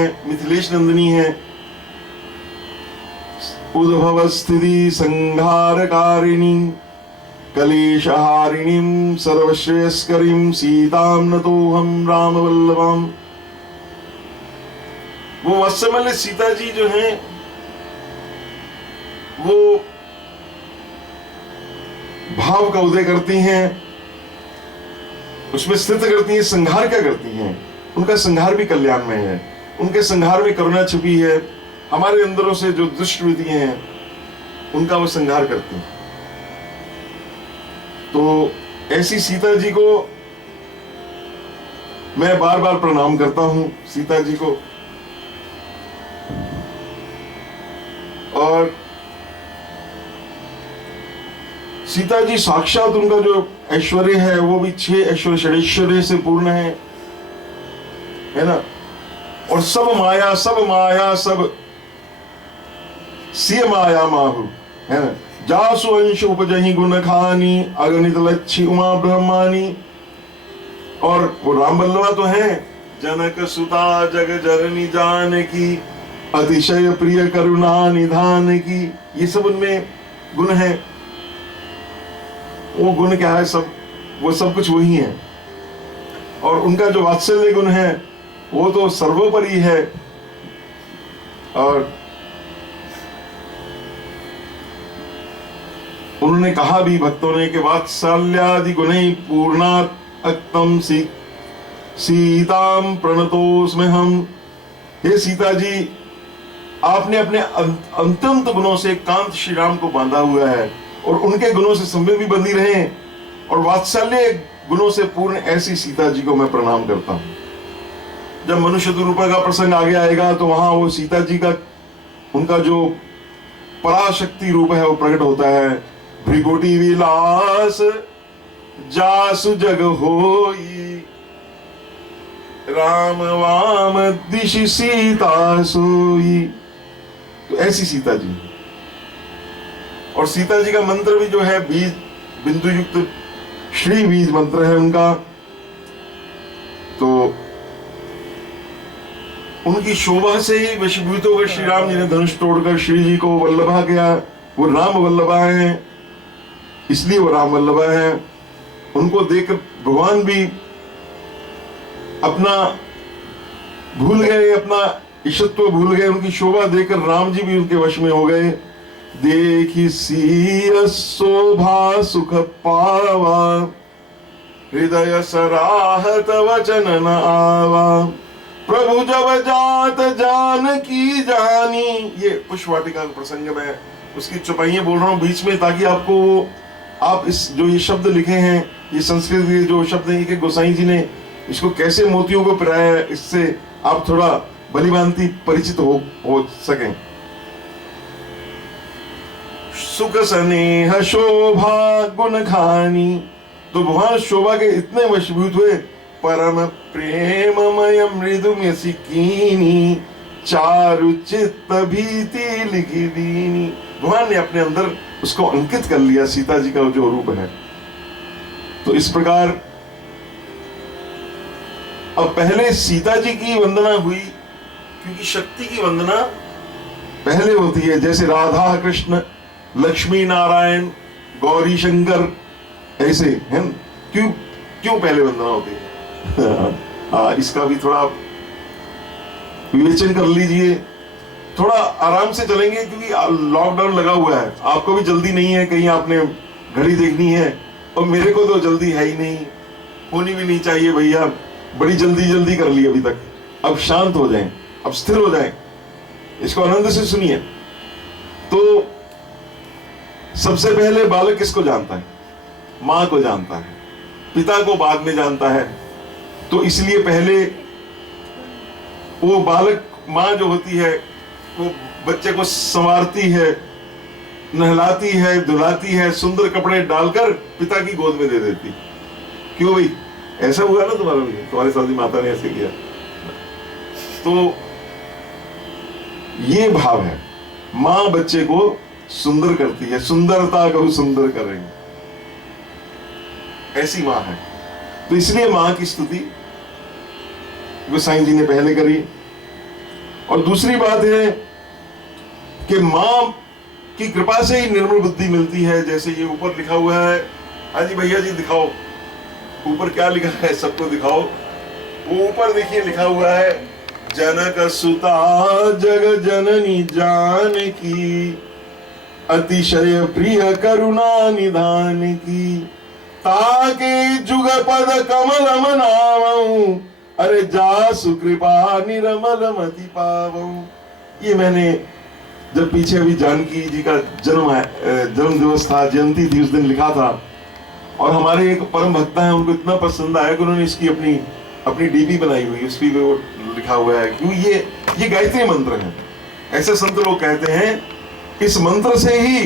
मिथिलेश नंदिनी है, उद्भव स्थिति संहारकारिणी कलेशहारिणीं सर्वश्रेयस्करीं सीतां नतोऽहं रामवल्लभाम्। वो वत्समल्य सीता जी जो हैं वो भाव का उदय करती हैं, उसमें स्थित करती हैं। संहार क्या करती हैं? उनका संहार भी कल्याण में है, उनके संहार में करुणा छुपी है। हमारे अंदरों से जो दुष्ट विधियां हैं उनका वो संहार करती हैं। तो ऐसी सीता जी को मैं बार बार प्रणाम करता हूं, सीता जी को। और सीता जी साक्षात उनका जो ऐश्वर्य है वो भी 6 ऐश्वर्य षडैश्वर्य से पूर्ण है ना। और सब माया सब सिय माया माहु, है ना। जासु अंश उपजहि गुण खानी अगणित लच्छी उमा ब्रह्मानी। और वो राम बल्लवा तो है, जनक सुता जग जननी जानकी अतिशय प्रिय करुणा निधान की। ये सब उनमें गुण है। वो गुण क्या है? वो सब कुछ वही है। और उनका जो वात्सल्य गुण है वो तो सर्वोपरि है। और उन्होंने कहा भी, भक्तों ने, कि वात्सल्यादि गुणैः पूर्णात् अक्तम सीतां प्रणतोस्मि हम। हे सीता जी, आपने अपने अत्यंत गुणों से कांत श्री राम को बांधा हुआ है और उनके गुणों से संवेद भी बंधी रहे और वात्सल्य गुणों से पूर्ण ऐसी सीता जी को मैं प्रणाम करता हूं। जब मनुष्य रूपा का प्रसंग आगे आएगा तो वहां वो सीता जी का, उनका जो पराशक्ति रूप है वो प्रकट होता है। भृगुटी विलास जासु जग होई राम वाम दिशि सीता सोई। तो ऐसी सीता जी। और सीता जी का मंत्र भी जो है बीज बिंदु युक्त श्री बीज मंत्र है उनका। तो उनकी शोभा से ही वशीभूत होकर श्री राम जी ने धनुष तोड़कर श्री जी को वल्लभा किया। वो राम वल्लभा है, इसलिए वो राम वल्लभा है। उनको देखकर भगवान भी अपना भूल गए, अपना ईशत्व भूल गए। उनकी शोभा देखकर राम जी भी उनके वश में हो गए। देखी सीय शोभा सुख पावा हृदय सराहत वचन न आवा। प्रभु जब जात जान की जानी। ये पुष्पवाटिका का प्रसंग में उसकी चौपाइयां बोल रहा हूं बीच में, ताकि आपको, आप इस जो ये शब्द लिखे हैं, ये संस्कृत के जो शब्द हैं, गोसाई जी ने इसको कैसे मोतियों को पिराया है, इससे आप थोड़ा भलीभांति परिचित हो सकें। सुख स्नेह शोभा गुण खानी। तो भगवान शोभा के इतने वशीभूत हुए। परम प्रेममय मृदु कीनी चारु चित्त भीति लिखी दीनी। भगवान ने अपने अंदर उसको अंकित कर लिया, सीता जी का जो रूप है। तो इस प्रकार अब पहले सीता जी की वंदना हुई, क्योंकि शक्ति की वंदना पहले होती है। जैसे राधा कृष्ण, लक्ष्मी नारायण, गौरी शंकर, ऐसे है। क्यों पहले वंदना होती है? इसका भी थोड़ा विवेचन कर लीजिए। थोड़ा आराम से चलेंगे क्योंकि लॉकडाउन लगा हुआ है। आपको भी जल्दी नहीं है, कहीं आपने घड़ी देखनी है, और मेरे को तो जल्दी है ही नहीं, होनी भी नहीं चाहिए भैया। बड़ी जल्दी कर ली अभी तक। अब शांत हो जाएं, अब स्थिर हो जाएं, इसको आनंद से सुनिए। तो सबसे पहले बालक किसको जानता है? मां को जानता है, पिता को बाद में जानता है। तो इसलिए पहले वो बालक, मां जो होती है वो बच्चे को संवारती है, नहलाती है, धुलाती है, सुंदर कपड़े डालकर पिता की गोद में दे देती। क्यों भाई? ऐसा हुआ ना तुम्हारा भी, तुम्हारी सादी माता ने ऐसे किया। तो ये भाव है, मां बच्चे को सुंदर करती है। सुंदरता को सुंदर करेंगे, ऐसी मां है। तो इसलिए मां की स्तुति गोसाई जी ने पहले करी। और दूसरी बात है कि माँ की कृपा से ही निर्मल बुद्धि मिलती है। जैसे ये ऊपर लिखा हुआ है, हाँ जी भैया जी दिखाओ ऊपर क्या लिखा है, सबको दिखाओ। वो ऊपर देखिए लिखा हुआ है, जनक सुता जग जननी जानकी, अतिशय प्रिय करुणा निधान की, ताके जुगपद कमलम नामऊ, अरे जासु कृपा निर्मल मति पावऊ। ये मैंने जब पीछे अभी जानकी जी का जन्म दिवस था, जयंती थी, उस दिन लिखा था। और हमारे एक परम भक्ता है, उनको इतना पसंद आया कि उन्होंने इसकी अपनी डीपी बनाई हुई, उस पे वो लिखा हुआ है। क्योंकि ये गायत्री मंत्र है। ऐसे संत लोग कहते हैं इस मंत्र से ही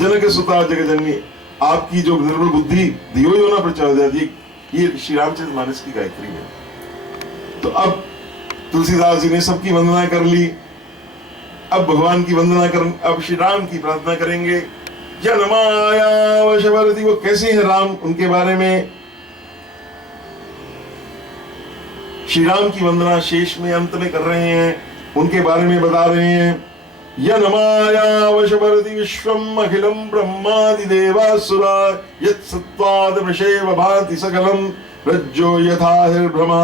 जनक सुता जगजननी, आपकी जो निर्मल बुद्धि धियो यो न प्रचोदयात्, ये श्री रामचरितमानस की गायत्री है। तो अब तुलसीदास जी ने सबकी वंदना कर ली, अब भगवान की वंदना कर, अब श्री राम की प्रार्थना करेंगे। जनमाया वशवर्ती, वो कैसे हैं राम, उनके बारे में श्री राम की वंदना शेष में अंत में कर रहे हैं, उनके बारे में बता रहे हैं। यनमाया वशवर्ती विश्वम अखिलम ब्रह्मादि देवासुरा, यत् सत्त्वाद वृषेव भाति सकलम, रज्जो यथा हिर्भ्रमा,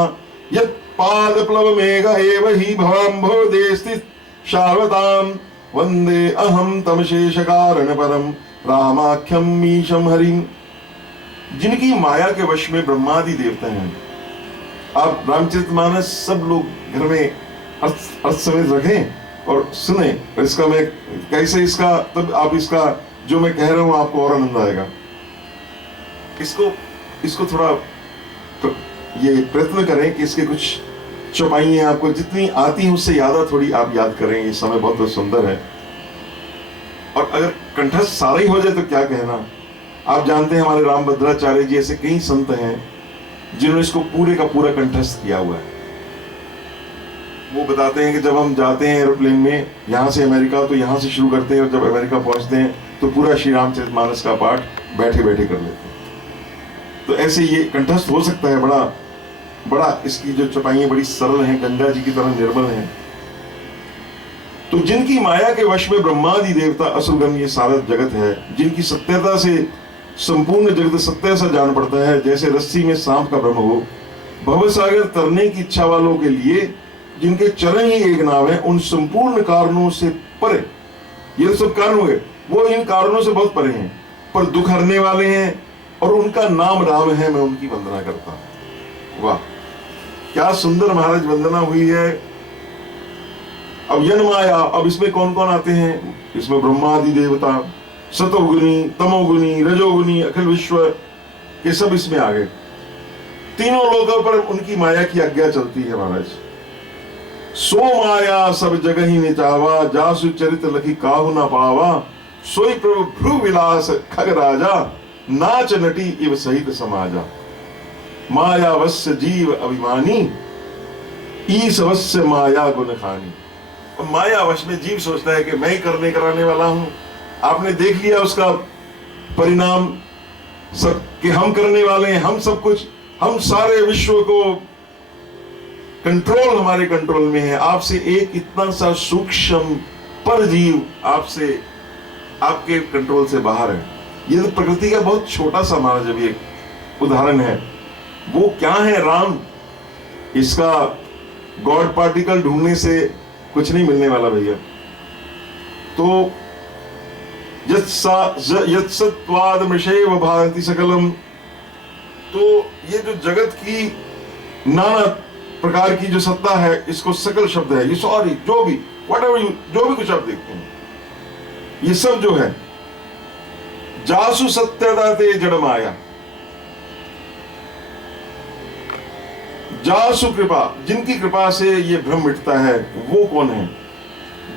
यत् पाद प्लव मेघ एव हि भवाम्भो देस्ति शाश्वताम, वंदे अहम तम शेष कारण परम, रामाख्यम मीशम हरिम। जिनकी माया के वश में ब्रह्मादि देवता हैं। आप रामचरितमानस सब लोग घर में अर्थ समेत रखें और सुने। इसका मैं कैसे इसका, तब आप इसका जो मैं कह रहा हूं आपको और आनंद आएगा। इसको थोड़ा ये प्रयत्न करें कि इसके कुछ चौपाइयां आपको जितनी आती हैं उससे ज्यादा थोड़ी आप याद करें। ये समय बहुत सुंदर है। और अगर कंठस्थ सारा ही हो जाए तो क्या कहना। आप जानते हैं हमारे रामभद्राचार्य जी ऐसे कई संत हैं जिन्होंने इसको पूरे का पूरा कंठस्थ किया हुआ है। वो बताते हैं कि जब हम जाते हैं एरोप्लेन में यहाँ से अमेरिका, तो यहाँ से शुरू करते हैं और जब अमेरिका पहुंचते हैं तो पूरा श्री रामचरितमानस का पाठ बैठे बैठे कर लेते हैं। तो ऐसे ये कंठस्थ हो सकता है। बड़ा इसकी जो चौपाइयां बड़ी सरल हैं, गंगा जी की तरह निर्मल हैं। तो जिनकी माया के वश में ब्रह्मादि देवता असुरगण ये सारा जगत है, जिनकी सत्यता से संपूर्ण जगत सत्य सा जान पड़ता है, जैसे रस्सी में सांप का भ्रम हो, भवसागर तरने की इच्छा वालों के लिए जिनके चरण ही एक नाव है, उन संपूर्ण कारणों से परे, ये सब कारण हुए, वो इन कारणों से बहुत परे हैं, पर दुख हरने वाले हैं और उनका नाम राम है। मैं उनकी वंदना करता हूं। वाह, क्या सुंदर महाराज वंदना हुई है। अब यनमाया, अब इसमें कौन कौन आते हैं? इसमें ब्रह्मादि देवता, सतोगुनी, तमोगुनी, रजोगुनी, अखिल विश्व, ये सब इसमें आ गए। तीनों लोगों पर उनकी माया की आज्ञा चलती है महाराज। सो माया सब जगह ही निचावा, जासु चरित लखी काहु न पावा, सोई प्रभु भ्रु विलास खग राजा, नाच नटी इव सहित समाजा। मायावस्य जीव अभिमानी, ईश वश्य माया गुण खानी। मायावश में जीव सोचता है कि मैं ही करने कराने वाला हूं। आपने देख लिया उसका परिणाम सब कि हम करने वाले हैं, हम सब कुछ, हम सारे विश्व को कंट्रोल हमारे कंट्रोल में है। आपसे एक इतना सा सूक्ष्म पर जीव आपसे, आपके कंट्रोल से बाहर है। ये तो प्रकृति का बहुत छोटा सा हमारा जब एक उदाहरण है। वो क्या है राम, इसका गॉड पार्टिकल ढूंढने से कुछ नहीं मिलने वाला भैया। तो यत्सत्वाद मृषेव भाति सकलम, तो ये जो जगत की नाना प्रकार की जो सत्ता है, इसको सकल शब्द है, ये सॉरी जो भी व्हाटएवर यू, जो भी कुछ आप देखते हैं, ये सब जो है, जासु सत्यता ते जड़ माया, जासु कृपा, जिनकी कृपा से ये भ्रम मिटता है, वो कौन है?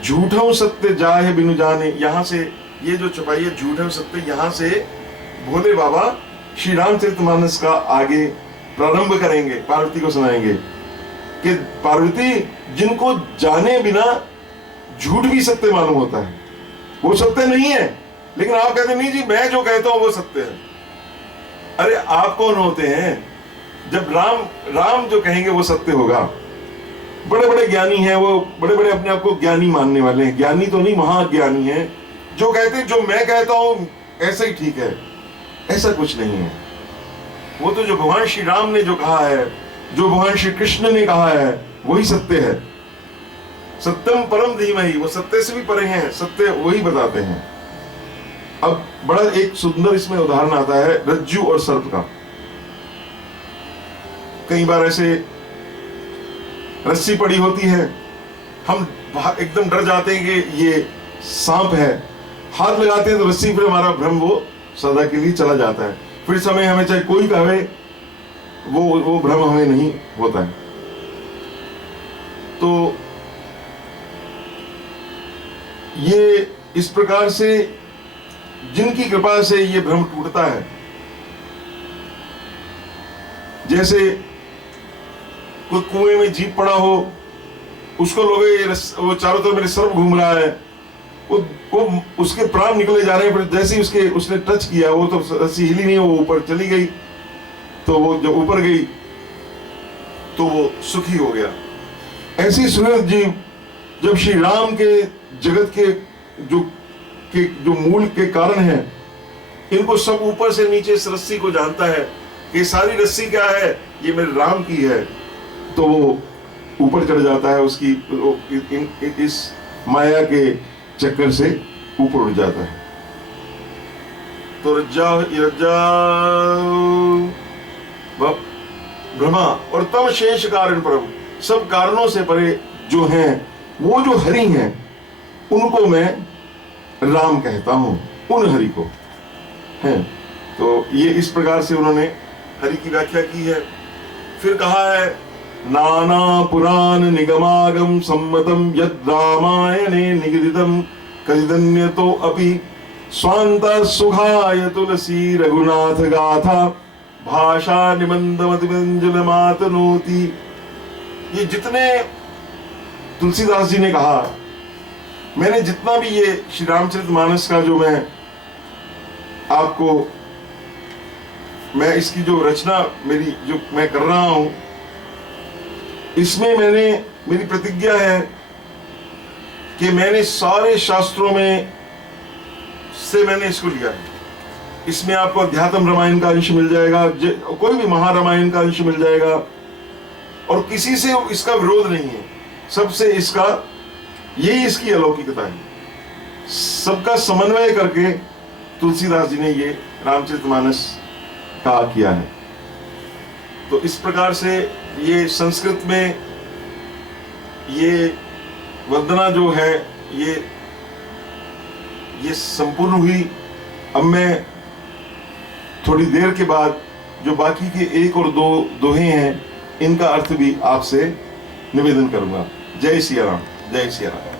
झूठों सत्य जाहे बिनु जाने। यहां से ये जो छुपाई है झूठों सत्य, यहां से भोले बाबा श्री रामचरितमानस का आगे प्रारंभ करेंगे, पार्वती को सुनाएंगे कि पार्वती, जिनको जाने बिना झूठ भी सत्य मालूम होता है, वो सत्य नहीं है, लेकिन आप कहते नहीं जी मैं जो कहता हूं वो सत्य है। अरे आप कौन होते हैं? जब राम जो कहेंगे वो सत्य होगा। बड़े बड़े ज्ञानी हैं, वो बड़े बड़े अपने आप को ज्ञानी मानने वाले हैं, ज्ञानी तो नहीं महाज्ञानी हैं, जो कहते हैं जो मैं कहता हूं ऐसा ही ठीक है, ऐसा कुछ नहीं है। वो तो जो भगवान श्री राम ने जो कहा है, जो भगवान श्री कृष्ण ने कहा है, वही सत्य है। सत्यम परम धीमहि, वो सत्य से भी परे हैं, सत्य वही बताते हैं। अब बड़ा एक सुंदर इसमें उदाहरण आता है रज्जू और सर्प का। कई बार ऐसे रस्सी पड़ी होती है, हम एकदम डर जाते हैं कि ये सांप है, हाथ लगाते हैं तो रस्सी, फिर हमारा भ्रम वो सदा के लिए चला जाता है। फिर समय हमें चाहे कोई कहे, वो भ्रम हमें नहीं होता है। तो ये इस प्रकार से जिनकी कृपा से ये भ्रम टूटता है, जैसे कोई कुएं में जीप पड़ा हो, उसको लोग वो चारों तरफ मेरे सर्प घूम रहा है, वो उसके प्राण निकले जा रहे हैं, पर जैसे ही उसने टच किया, वो तो रस्सी हिली नहीं, वो ऊपर चली गई, तो वो जब ऊपर गई तो वो सुखी हो गया। ऐसी सुरत जीव जब श्री राम के जगत के जो मूल के कारण है, इनको सब ऊपर से नीचे इस रस्सी को जानता है कि सारी रस्सी क्या है, ये मेरे राम की है, तो वो ऊपर चढ़ जाता है, उसकी इस माया के चक्कर से ऊपर उठ जाता है। तो रज्जा ब्रह्मा और तब शेष कारण प्रभु, सब कारणों से परे जो हैं, वो जो हरि हैं, उनको मैं राम कहता हूं, उन हरि को है। तो ये इस प्रकार से उन्होंने हरि की व्याख्या की है। फिर कहा है नाना पुराण निगमागम सम्मतम यद रामायणे निगदितम कजिदन्यतो अपि स्वांत सुखाय तुलसी रघुनाथ गाथा भाषा निबंधमतिमंजल मातनोति। ये जितने तुलसीदास जी ने कहा, मैंने जितना भी ये श्री रामचरितमानस का जो मैं इसकी जो रचना मेरी जो मैं कर रहा हूं, इसमें मेरी प्रतिज्ञा है कि मैंने सारे शास्त्रों में से मैंने इसको लिया है। इसमें आपको अध्यात्म रामायण का अंश मिल जाएगा, कोई भी महारामायण का अंश मिल जाएगा, और किसी से इसका विरोध नहीं है। सबसे यही इसकी अलौकिकता है। सबका समन्वय करके तुलसीदास जी ने ये रामचरितमानस का किया है। तो इस प्रकार से ये संस्कृत में ये वंदना जो है ये संपूर्ण हुई। अब मैं थोड़ी देर के बाद जो बाकी के एक और दो दोहे हैं, इनका अर्थ भी आपसे निवेदन करूंगा। जय सिया राम, जय सिया राम।